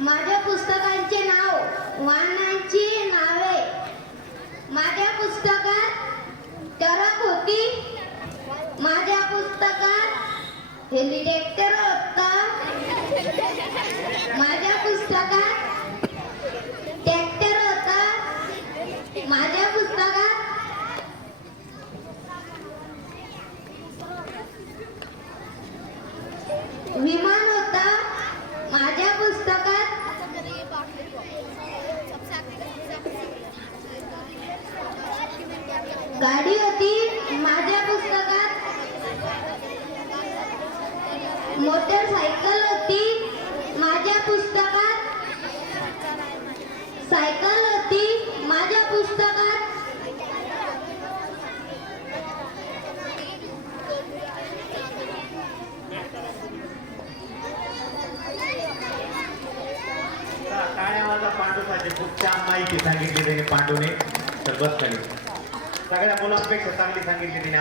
माझ्या पुस्तकांचे नाव वाहनांची नावे. माझ्या पुस्तकात टरक होती. माझ्या पुस्तकात हेलिकॉप्टर होता माझ्या गाडी होती माझ्या पुस्तकात. मोटरसायकल होती माझ्या पुस्तकात. सायकल होती माझ्या पुस्तकात. काळ्या माझा खूप छान माहिती सांगितली त्याने पांडूने. तर बस खाली. सगळ्या मुलांपेक्षा चांगली सांगितली तिने